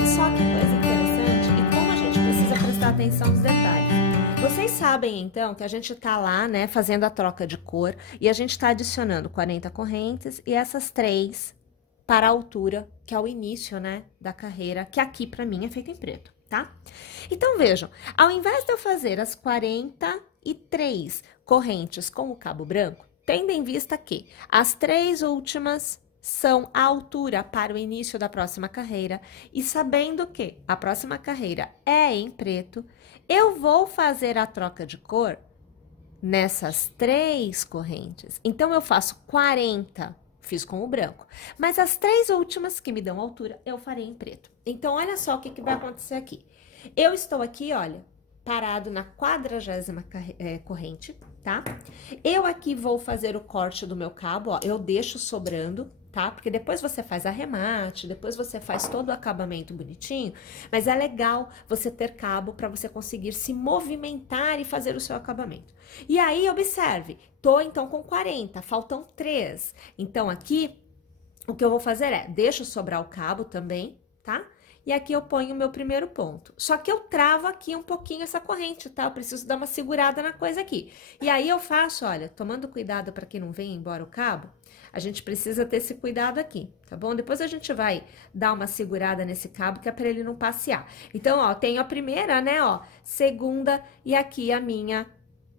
Olhem só que coisa interessante e como a gente precisa prestar atenção nos detalhes. Vocês sabem, então, que a gente tá lá, né, fazendo a troca de cor e a gente tá adicionando 40 correntes e essas 3 para a altura, que é o início, né, da carreira, que aqui para mim é feito em preto, tá? Então, vejam, ao invés de eu fazer as 43 correntes com o cabo branco, tendo em vista que as 3 últimas são a altura para o início da próxima carreira e sabendo que a próxima carreira é em preto, eu vou fazer a troca de cor nessas 3 correntes. Então, eu faço 40, fiz com o branco, mas as 3 últimas que me dão altura, eu farei em preto. Então, olha só o que vai acontecer aqui. Eu estou aqui, olha, parado na 40ª corrente, tá? Eu aqui vou fazer o corte do meu cabo, ó, eu deixo sobrando, tá? Porque depois você faz arremate, depois você faz todo o acabamento bonitinho, mas é legal você ter cabo para você conseguir se movimentar e fazer o seu acabamento. E aí, observe, tô então com 40, faltam 3. Então, aqui, o que eu vou fazer é, deixo sobrar o cabo também, tá? E aqui eu ponho o meu primeiro ponto. Só que eu travo aqui um pouquinho essa corrente, tá? Eu preciso dar uma segurada na coisa aqui. E aí eu faço, olha, tomando cuidado para que não venha embora o cabo, a gente precisa ter esse cuidado aqui, tá bom? Depois a gente vai dar uma segurada nesse cabo, que é para ele não passear. Então, ó, tenho a primeira, né, ó, segunda e aqui a minha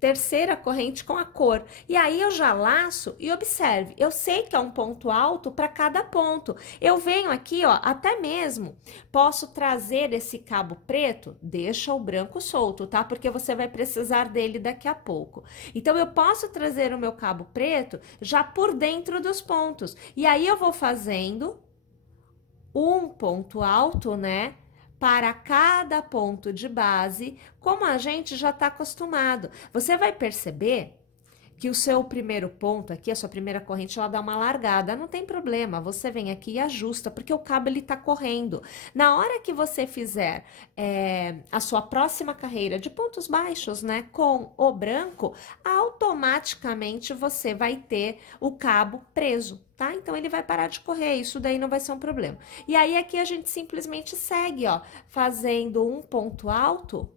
terceira corrente com a cor. E aí eu já laço e observe, eu sei que é um ponto alto para cada ponto. Eu venho aqui, ó, até mesmo posso trazer esse cabo preto, deixa o branco solto, tá? Porque você vai precisar dele daqui a pouco. Então, eu posso trazer o meu cabo preto já por dentro dos pontos. E aí eu vou fazendo um ponto alto, né? Para cada ponto de base, como a gente já está acostumado. Você vai perceber que o seu primeiro ponto aqui, a sua primeira corrente, ela dá uma largada. Não tem problema, você vem aqui e ajusta, porque o cabo ele tá correndo. Na hora que você fizer a sua próxima carreira de pontos baixos, né, com o branco, automaticamente você vai ter o cabo preso, tá? Então, ele vai parar de correr, isso daí não vai ser um problema. E aí, aqui a gente simplesmente segue, ó, fazendo um ponto alto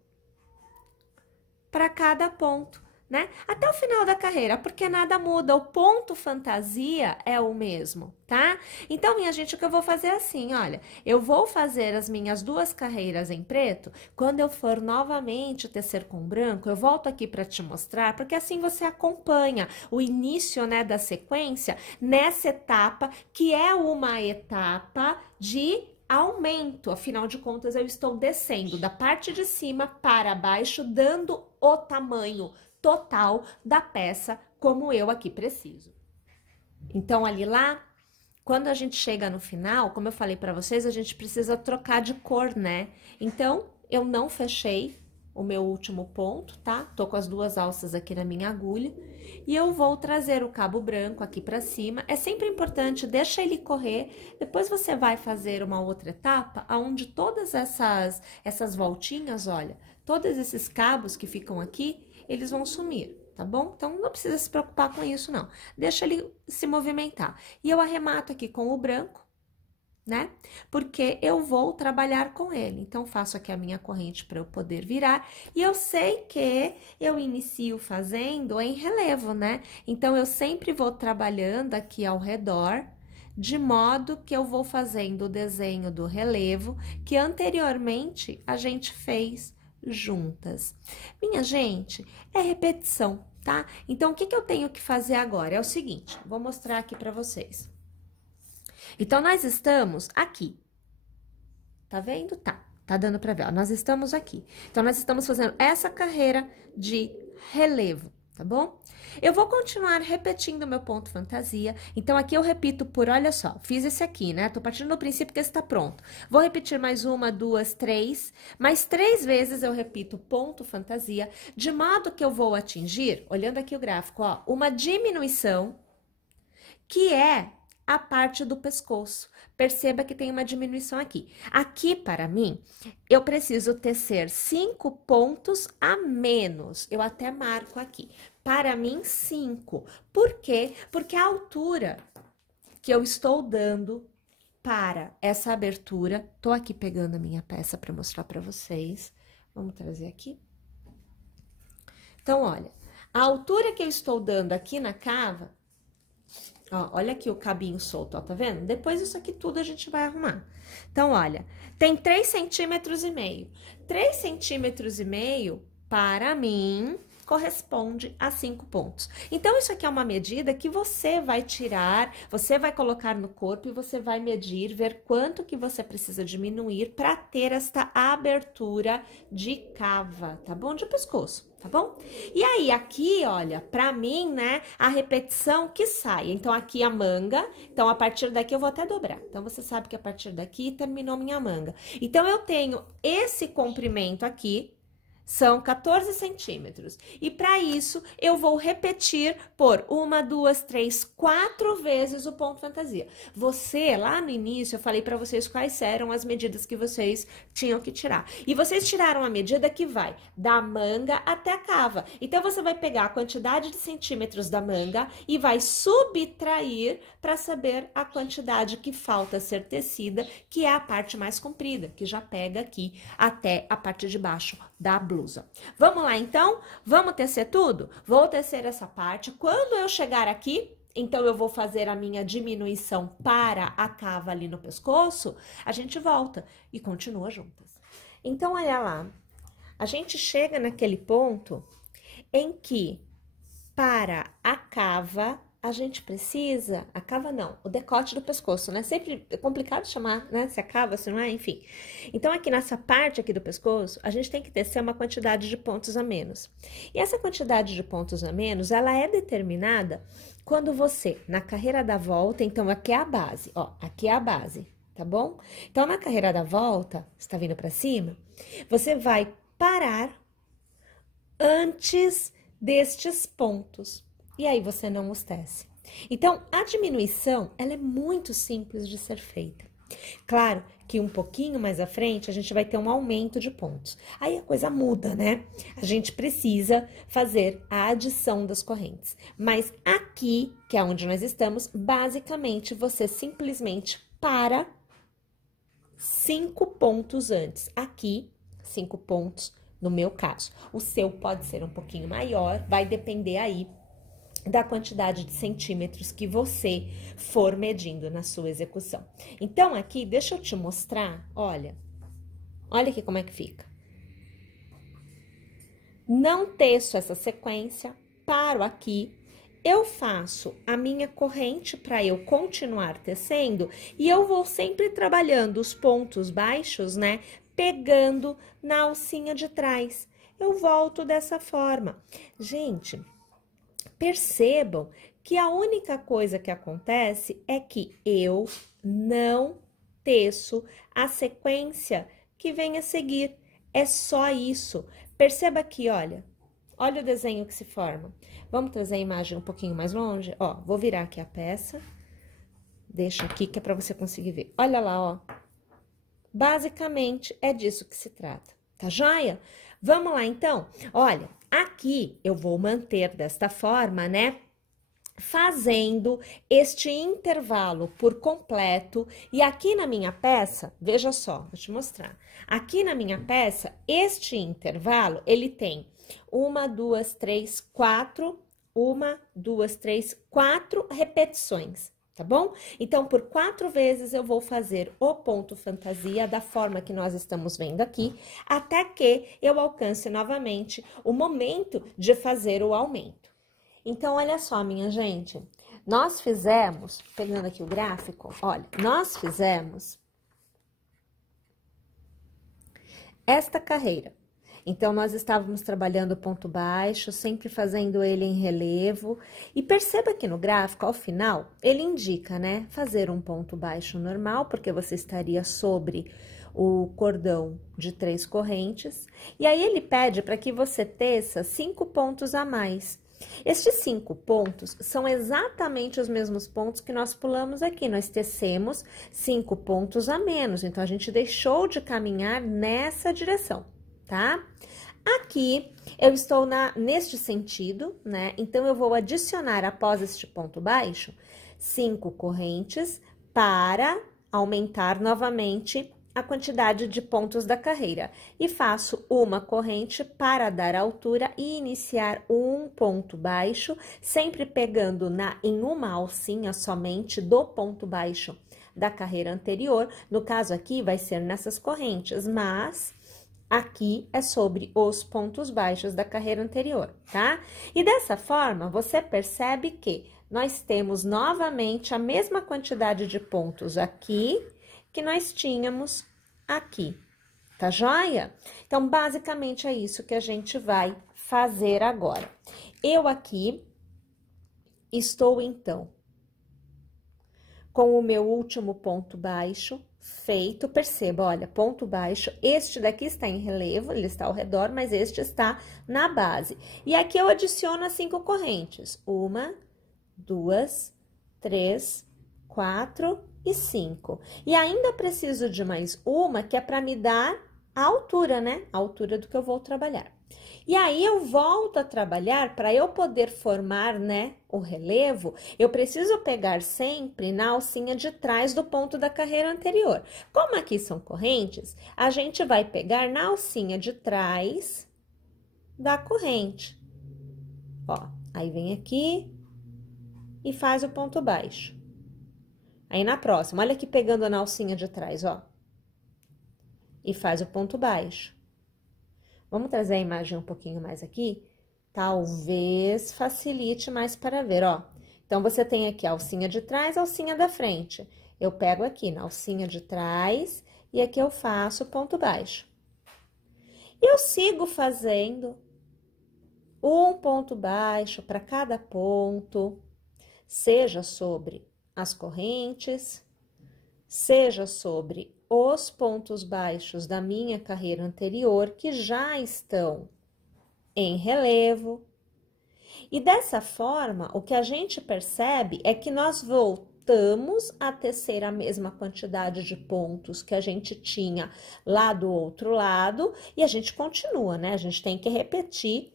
para cada ponto. Né? Até o final da carreira, porque nada muda, o ponto fantasia é o mesmo, tá? Então, minha gente, o que eu vou fazer é assim, olha, eu vou fazer as minhas 2 carreiras em preto, quando eu for novamente tecer com branco, eu volto aqui para te mostrar, porque assim você acompanha o início, né, da sequência nessa etapa, que é uma etapa de aumento, afinal de contas, eu estou descendo da parte de cima para baixo, dando o tamanho total da peça, como eu aqui preciso. Então, ali lá, quando a gente chega no final, como eu falei para vocês, a gente precisa trocar de cor, né? Então, eu não fechei o meu último ponto, tá? Tô com as 2 alças aqui na minha agulha e eu vou trazer o cabo branco aqui para cima. É sempre importante, deixa ele correr, depois você vai fazer uma outra etapa, onde todas essas voltinhas, olha, todos esses cabos que ficam aqui, eles vão sumir, tá bom? Então, não precisa se preocupar com isso, não. Deixa ele se movimentar. E eu arremato aqui com o branco, né? Porque eu vou trabalhar com ele. Então, faço aqui a minha corrente para eu poder virar. E eu sei que eu inicio fazendo em relevo, né? Então, eu sempre vou trabalhando aqui ao redor, de modo que eu vou fazendo o desenho do relevo, que anteriormente a gente fez juntas. Minha gente, é repetição, tá? Então, o que que eu tenho que fazer agora? É o seguinte, vou mostrar aqui para vocês. Então, nós estamos aqui. Tá vendo? Tá dando para ver, ó, nós estamos aqui. Então, nós estamos fazendo essa carreira de relevo, tá bom? Eu vou continuar repetindo meu ponto fantasia. Então, aqui eu repito por, olha só, fiz esse aqui, né? Tô partindo do princípio que esse tá pronto. Vou repetir mais 1, 2, 3. Mais 3 vezes eu repito ponto fantasia, de modo que eu vou atingir, olhando aqui o gráfico, ó, uma diminuição, que é a parte do pescoço. Perceba que tem uma diminuição aqui. Aqui, para mim, eu preciso tecer 5 pontos a menos. Eu até marco aqui. Para mim, 5. Por quê? Porque a altura que eu estou dando para essa abertura. Tô aqui pegando a minha peça para mostrar para vocês. Vamos trazer aqui. Então, olha, a altura que eu estou dando aqui na cava, ó, olha aqui o cabinho solto, ó, tá vendo? Depois isso aqui tudo a gente vai arrumar. Então, olha, tem 3,5 centímetros. 3,5 centímetros para mim corresponde a 5 pontos. Então, isso aqui é uma medida que você vai tirar, você vai colocar no corpo e você vai medir, ver quanto que você precisa diminuir para ter esta abertura de cava, tá bom? De pescoço, tá bom? E aí, aqui, olha, pra mim, né, a repetição que sai. Então, aqui a manga, então, a partir daqui eu vou até dobrar. Então, você sabe que a partir daqui terminou minha manga. Então, eu tenho esse comprimento aqui, são 14 centímetros. E para isso, eu vou repetir por 1, 2, 3, 4 vezes o ponto fantasia. Você, lá no início, eu falei para vocês quais eram as medidas que vocês tinham que tirar. E vocês tiraram a medida que vai da manga até a cava. Então, você vai pegar a quantidade de centímetros da manga e vai subtrair para saber a quantidade que falta ser tecida, que é a parte mais comprida, que já pega aqui até a parte de baixo da blusa. Vamos lá, então? Vamos tecer tudo? Vou tecer essa parte. Quando eu chegar aqui, então eu vou fazer a minha diminuição para a cava ali no pescoço, a gente volta e continua juntas. Então, olha lá, a gente chega naquele ponto em que, para a cava, a gente precisa, a cava não, o decote do pescoço, né? Sempre é complicado chamar, né? Se é cava, se não é, enfim. Então, aqui nessa parte aqui do pescoço, a gente tem que tecer uma quantidade de pontos a menos. E essa quantidade de pontos a menos, ela é determinada quando você, na carreira da volta, então aqui é a base, ó, aqui é a base, tá bom? Então, na carreira da volta, você tá vindo pra cima, você vai parar antes destes pontos. E aí você não os tece. Então, a diminuição, ela é muito simples de ser feita. Claro que um pouquinho mais à frente, a gente vai ter um aumento de pontos. Aí a coisa muda, né? A gente precisa fazer a adição das correntes. Mas aqui, que é onde nós estamos, basicamente, você simplesmente para 5 pontos antes. Aqui, 5 pontos no meu caso. O seu pode ser um pouquinho maior, vai depender aí da quantidade de centímetros que você for medindo na sua execução. Então, aqui, deixa eu te mostrar, olha aqui como é que fica. Não teço essa sequência, paro aqui, eu faço a minha corrente para eu continuar tecendo e eu vou sempre trabalhando os pontos baixos, né, pegando na alcinha de trás. Eu volto dessa forma. Gente, percebam que a única coisa que acontece é que eu não teço a sequência que vem a seguir. É só isso. Perceba aqui, olha o desenho que se forma. Vamos trazer a imagem um pouquinho mais longe? Ó, vou virar aqui a peça. Deixa aqui que é para você conseguir ver. Olha lá, ó. Basicamente, é disso que se trata. Tá joia? Vamos lá, então? Olha, aqui eu vou manter desta forma, né? Fazendo este intervalo por completo. E aqui na minha peça, veja só, vou te mostrar. Aqui na minha peça, este intervalo, ele tem 1, 2, 3, 4, 1, 2, 3, 4 repetições. Tá bom? Então, por 4 vezes eu vou fazer o ponto fantasia da forma que nós estamos vendo aqui, até que eu alcance novamente o momento de fazer o aumento. Então, olha só, minha gente, nós fizemos, pegando aqui o gráfico, olha, nós fizemos esta carreira. Então, nós estávamos trabalhando o ponto baixo, sempre fazendo ele em relevo. E perceba que no gráfico, ao final, ele indica, né? Fazer um ponto baixo normal, porque você estaria sobre o cordão de 3 correntes. E aí, ele pede para que você teça 5 pontos a mais. Estes 5 pontos são exatamente os mesmos pontos que nós pulamos aqui. Nós tecemos 5 pontos a menos. Então, a gente deixou de caminhar nessa direção, tá? Aqui, eu estou neste sentido, né? Então, eu vou adicionar, após este ponto baixo, 5 correntes para aumentar novamente a quantidade de pontos da carreira e faço uma corrente para dar altura e iniciar um ponto baixo, sempre pegando em uma alcinha somente do ponto baixo da carreira anterior. No caso aqui vai ser nessas correntes, mas aqui é sobre os pontos baixos da carreira anterior, tá? E dessa forma, você percebe que nós temos novamente a mesma quantidade de pontos aqui que nós tínhamos aqui, tá joia? Então, basicamente, é isso que a gente vai fazer agora. Eu aqui estou, então, com o meu último ponto baixo feito. Perceba, olha, ponto baixo, este daqui está em relevo, ele está ao redor, mas este está na base. E aqui eu adiciono as 5 correntes. 1, 2, 3, 4 e 5. E ainda preciso de mais uma, que é para me dar a altura, né? A altura do que eu vou trabalhar. E aí, eu volto a trabalhar, para eu poder formar, né, o relevo, eu preciso pegar sempre na alcinha de trás do ponto da carreira anterior. Como aqui são correntes, a gente vai pegar na alcinha de trás da corrente. Ó, aí vem aqui e faz o ponto baixo. Aí, na próxima, olha aqui pegando na alcinha de trás, ó. E faz o ponto baixo. Vamos trazer a imagem um pouquinho mais aqui? Talvez facilite mais para ver, ó. Então, você tem aqui a alcinha de trás, a alcinha da frente. Eu pego aqui na alcinha de trás e aqui eu faço ponto baixo. E eu sigo fazendo um ponto baixo para cada ponto, seja sobre as correntes, seja sobre os pontos baixos da minha carreira anterior, que já estão em relevo. E dessa forma, o que a gente percebe é que nós voltamos a tecer a mesma quantidade de pontos que a gente tinha lá do outro lado, e a gente continua, né? A gente tem que repetir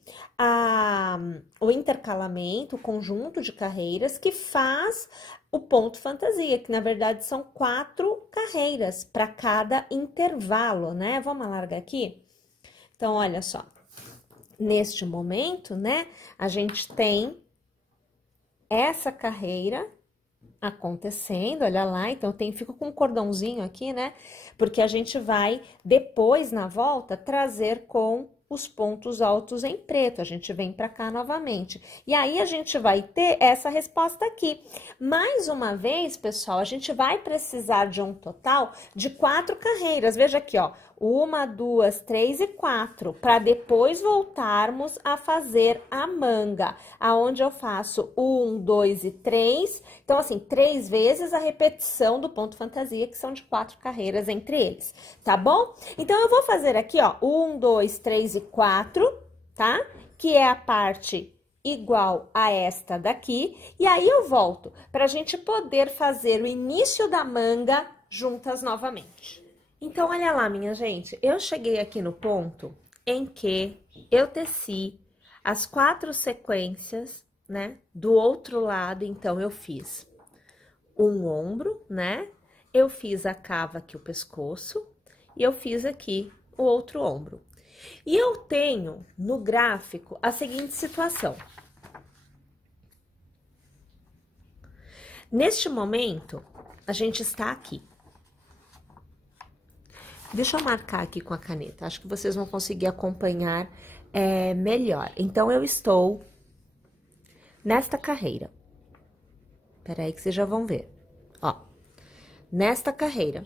o intercalamento, o conjunto de carreiras que faz o ponto fantasia, que na verdade são 4 carreiras para cada intervalo, né? Vamos alargar aqui? Então, olha só, neste momento, né, a gente tem essa carreira acontecendo, olha lá, então fico com um cordãozinho aqui, né? Porque a gente vai, depois, na volta, trazer com os pontos altos em preto, a gente vem para cá novamente. E aí, a gente vai ter essa resposta aqui. Mais uma vez, pessoal, a gente vai precisar de um total de 4 carreiras. Veja aqui, ó, 1, 2, 3 e 4, para depois voltarmos a fazer a manga, aonde eu faço 1, 2 e 3. Então, assim, 3 vezes a repetição do ponto fantasia, que são de 4 carreiras entre eles, tá bom? Então, eu vou fazer aqui, ó, 1, 2, 3 e 4, tá? Que é a parte igual a esta daqui. E aí, eu volto para a gente poder fazer o início da manga juntas novamente. Então, olha lá, minha gente, eu cheguei aqui no ponto em que eu teci as 4 sequências, né, do outro lado. Então, eu fiz um ombro, né, eu fiz a cava aqui, o pescoço, e eu fiz aqui o outro ombro. E eu tenho no gráfico a seguinte situação. Neste momento, a gente está aqui. Deixa eu marcar aqui com a caneta, acho que vocês vão conseguir acompanhar melhor. Então, eu estou nesta carreira. Peraí que vocês já vão ver. Ó, nesta carreira,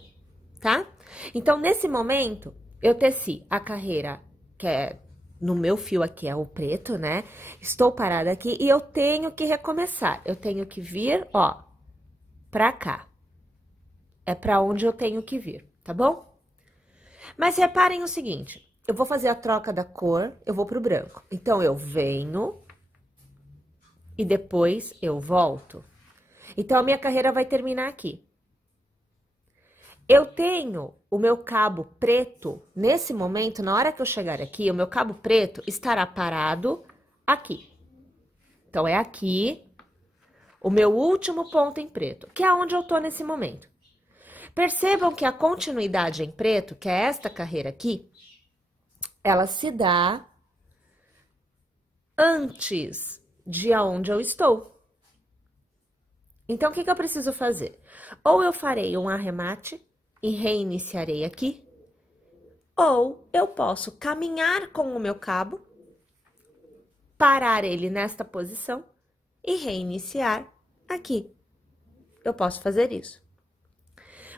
tá? Então, nesse momento, eu teci a carreira, que é no meu fio aqui, é o preto, né? Estou parada aqui e eu tenho que recomeçar. Eu tenho que vir, ó, pra cá. É pra onde eu tenho que vir, tá bom? Mas reparem o seguinte, eu vou fazer a troca da cor, eu vou pro branco. Então, eu venho e depois eu volto. Então, a minha carreira vai terminar aqui. Eu tenho o meu cabo preto, nesse momento, na hora que eu chegar aqui, o meu cabo preto estará parado aqui. Então, é aqui o meu último ponto em preto, que é onde eu tô nesse momento. Percebam que a continuidade em preto, que é esta carreira aqui, ela se dá antes de aonde eu estou. Então, o que eu preciso fazer? Ou eu farei um arremate e reiniciarei aqui, ou eu posso caminhar com o meu cabo, parar ele nesta posição e reiniciar aqui. Eu posso fazer isso.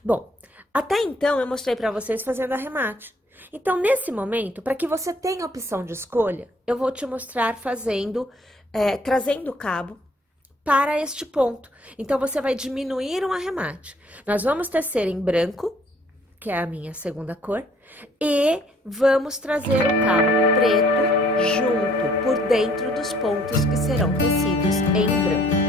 Bom, até então eu mostrei para vocês fazendo arremate. Então, nesse momento, para que você tenha opção de escolha, eu vou te mostrar fazendo, trazendo o cabo para este ponto. Então, você vai diminuir um arremate. Nós vamos tecer em branco, que é a minha segunda cor, e vamos trazer o cabo preto junto, por dentro dos pontos que serão tecidos em branco.